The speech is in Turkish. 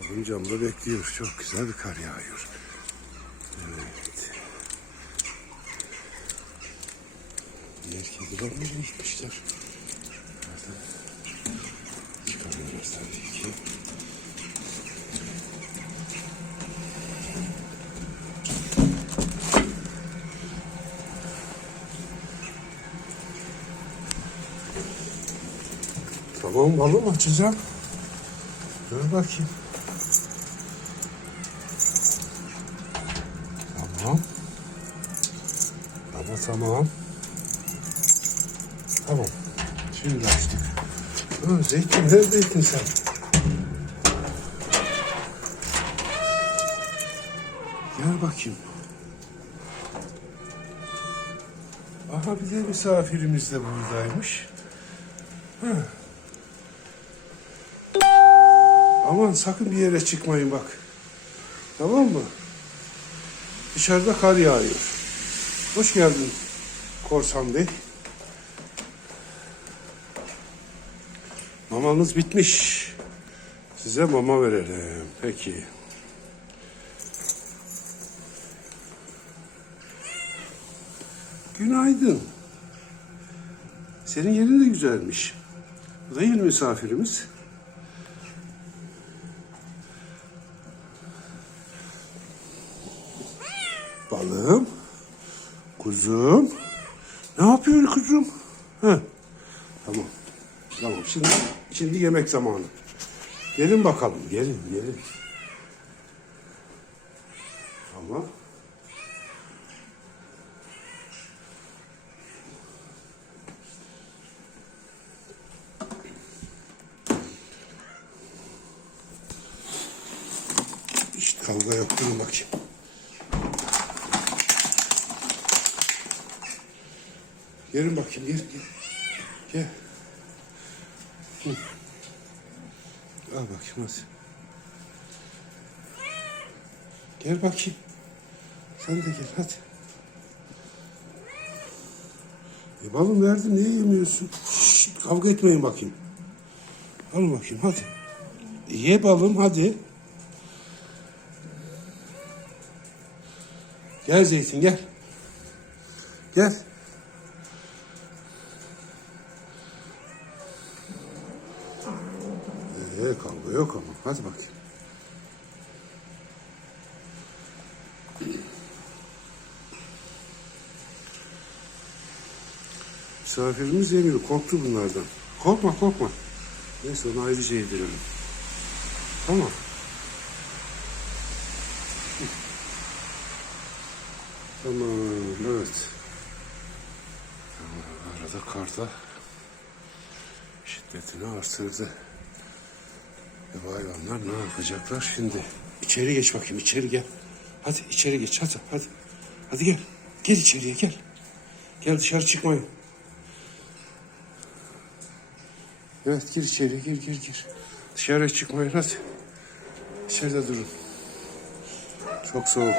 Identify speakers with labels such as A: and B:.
A: Oğlum camda bekliyor. Çok güzel bir kar yağıyor. Evet. Diğer kediler nereye gitmişler? Nerede? Çıkamıyoruz tabii ki. Tamam balım açacağım. Dur bakayım. Tamam. Ama tamam. Tamam. Şimdi açtık. Ha, Zeytin neredeydin sen? Gel bakayım. Aha bir de misafirimiz de buradaymış. Ha. Aman sakın bir yere çıkmayın bak. Tamam mı? Dışarıda kar yağıyor. Hoş geldin Korsan Bey. Mamanız bitmiş. Size mama verelim. Peki. Günaydın. Senin yerin de güzelmiş. Bu değil misafirimiz. Balım. Kuzum. Ne yapıyorsun kuzum? Heh. Tamam. Tamam. Şimdi şimdi yemek zamanı. Gelin bakalım. Gelin, gelin. Tamam. İşte kavga. Durun bakayım. Gelin bakayım. Gel, gel. Gel. Al bakayım hadi. Gel bakayım. Sen de gel hadi. E balım verdim niye yemiyorsun? Şşt, kavga etmeyin bakayım. Al bakayım hadi. E, ye balım hadi. Gel Zeytin gel. Gel. Ee, kavga yok ama. Hadi bakayım. Misafirimiz yemiyor. Korktu bunlardan. Korkma korkma. Neyse onu ayrıca yedirelim. Tamam. Tamam evet. Arada karda şiddetini artırdı. E bu hayvanlar ne yapacaklar şimdi? İçeri geç bakayım içeri gel. Hadi içeri geç hadi hadi. Hadi gel. Gel içeriye gel. Gel dışarı çıkmayın. Evet gir içeri gir gir gir. Dışarı çıkmayın hadi. İçeride durun. Çok soğuk.